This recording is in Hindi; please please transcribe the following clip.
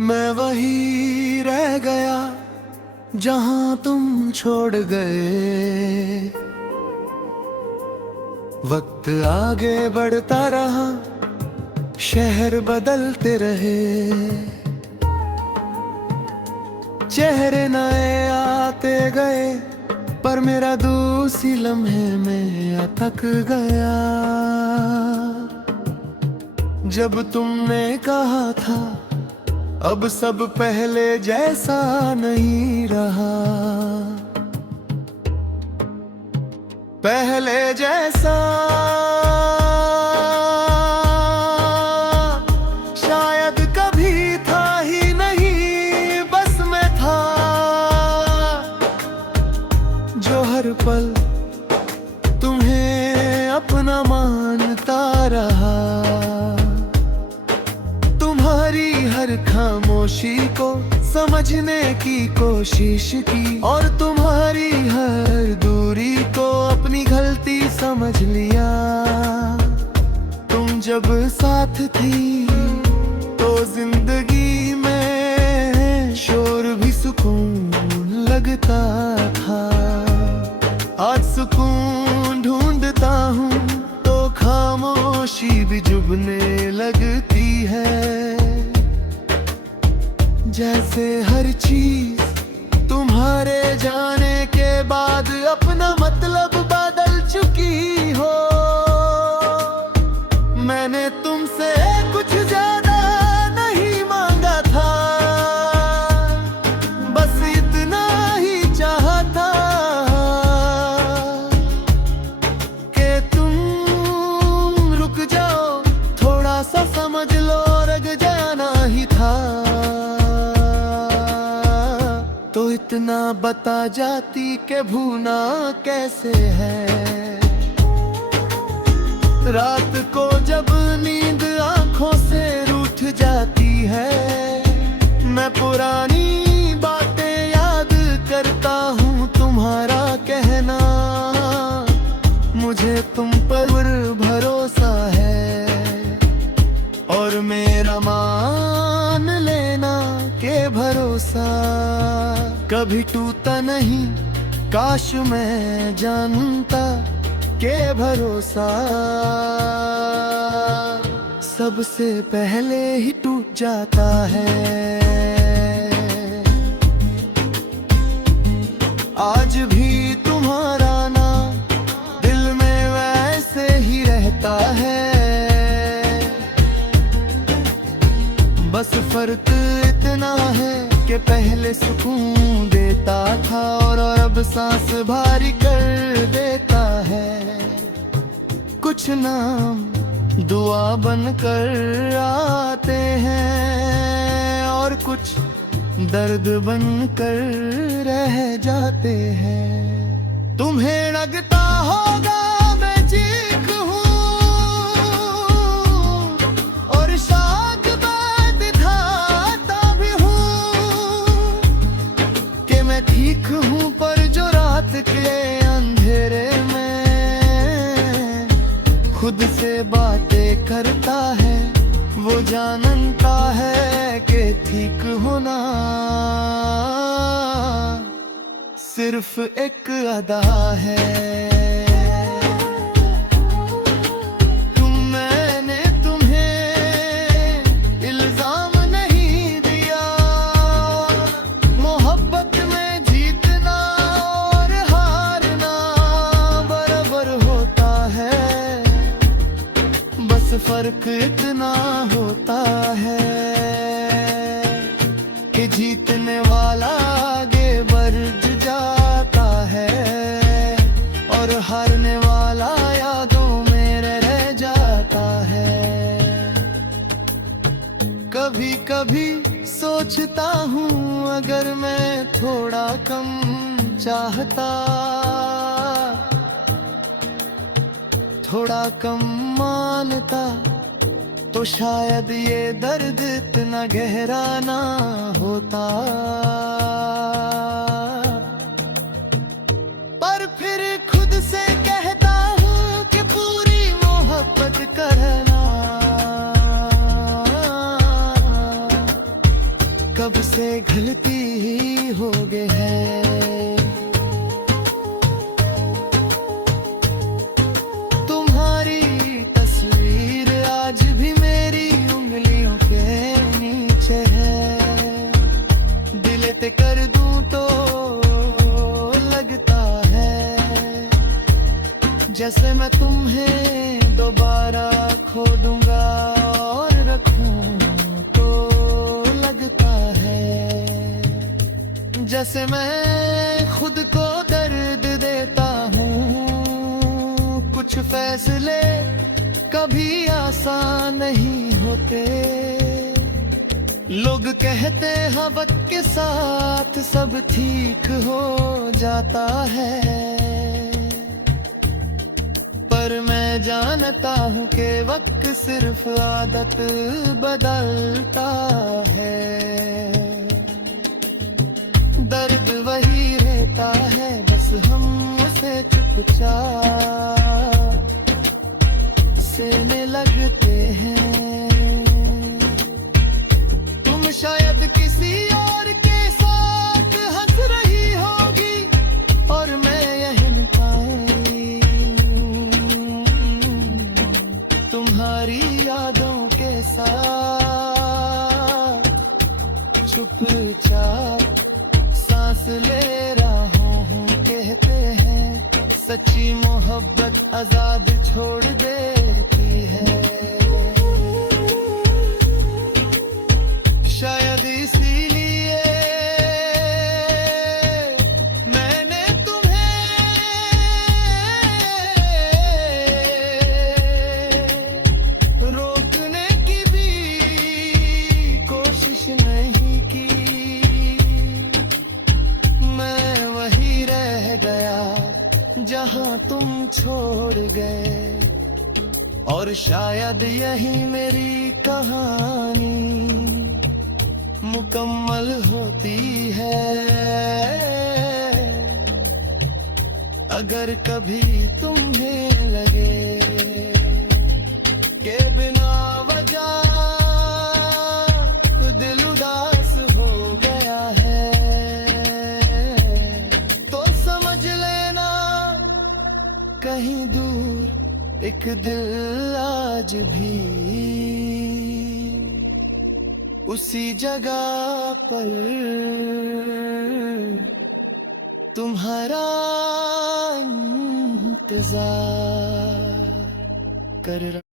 मैं वही रह गया जहां तुम छोड़ गए। वक्त आगे बढ़ता रहा, शहर बदलते रहे, चेहरे नए आते गए, पर मेरा दूसरी लम्हे में अटक गया। जब तुमने कहा था अब सब पहले जैसा नहीं रहा, पहले जैसा शायद कभी था ही नहीं, बस मैं था जो हर पल तुम्हें अपना मानता रहा। तुम्हारी हर खामोशी को समझने की कोशिश की, और तुम्हारी हर दूरी को अपनी गलती समझ लिया। तुम जब साथ थी तो जिंदगी में शोर भी सुकून लगता था। आज सुकून ढूंढता हूँ तो खामोशी भी चुभने लगती है। जैसे हर चीज तुम्हारे जाने के बाद अपना मतलब बदल चुकी हो। मैंने तुमसे कुछ ज्यादा नहीं मांगा था, बस इतना ही चाहा था कि तुम रुक जाओ, थोड़ा सा समझ लो, रग जाना ही था। तो इतना बता जाती कि भूलना कैसे है। रात को जब नींद आंखों से रूठ जाती है, मैं पुरानी बातें याद करता हूँ। तुम्हारा कहना मुझे तुम पर भरोसा है, और मेरा मान लेना के भरोसा कभी टूटा नहीं। काश मैं जानता के भरोसा सबसे पहले ही टूट जाता है। आज भी तुम्हारा नाम दिल में वैसे ही रहता है, बस फर्क इतना है कि पहले सुकून देता था और अब सांस भारी कर देता है। कुछ नाम दुआ बनकर आते हैं और कुछ दर्द बनकर रह जाते हैं। तुम्हें लगता होगा मैं चीख हूँ और शाख बात धाता भी हूँ कि मैं ठीक हूँ, पर जो रात के अंधेरे में खुद से बातें करता है, वो जानता है कि ठीक होना सिर्फ एक अदा है। मैंने तुम्हें इल्जाम नहीं दिया, मोहब्बत में जीतना और हारना बराबर होता है, बस फर्क इतना होता है कि जीतने वाला आगे बढ़ जाता है और हारने वाला यादों में रह जाता है। कभी कभी सोचता हूँ अगर मैं थोड़ा कम चाहता, थोड़ा कम मानता, तो शायद ये दर्द इतना गहरा ना होता। पर फिर खुद से कहता हूँ कि पूरी मोहब्बत करना जैसे मैं तुम्हें दोबारा खो दूंगा और रखूं तो लगता है जैसे मैं खुद को दर्द देता हूँ। कुछ फैसले कभी आसान नहीं होते। लोग कहते हैं वक्त के साथ सब ठीक हो जाता है, पर मैं जानता हूँ कि वक्त सिर्फ आदत बदलता है। दर्द वही रहता है, बस हम उसे चुपचाप सहने लगते हैं। तुम शायद किसी और के साथ हंस रही होगी और मैं यही पाई तुम्हारी यादों के साथ चुपचाप सांस ले रहा हूँ। कहते हैं सच्ची मोहब्बत आजाद छोड़ देती है। शायद इसीलिए मैंने तुम्हें रोकने की भी कोशिश नहीं की। मैं वही रह गया जहां तुम छोड़ गए, और शायद यही मेरी कहानी मुकम्मल होती है। अगर कभी तुम्हें लगे कि बिना वजह दिल उदास हो गया है, तो समझ लेना कहीं दूर एक दिल आज भी उसी जगह पर तुम्हारा इंतजार कर रहा।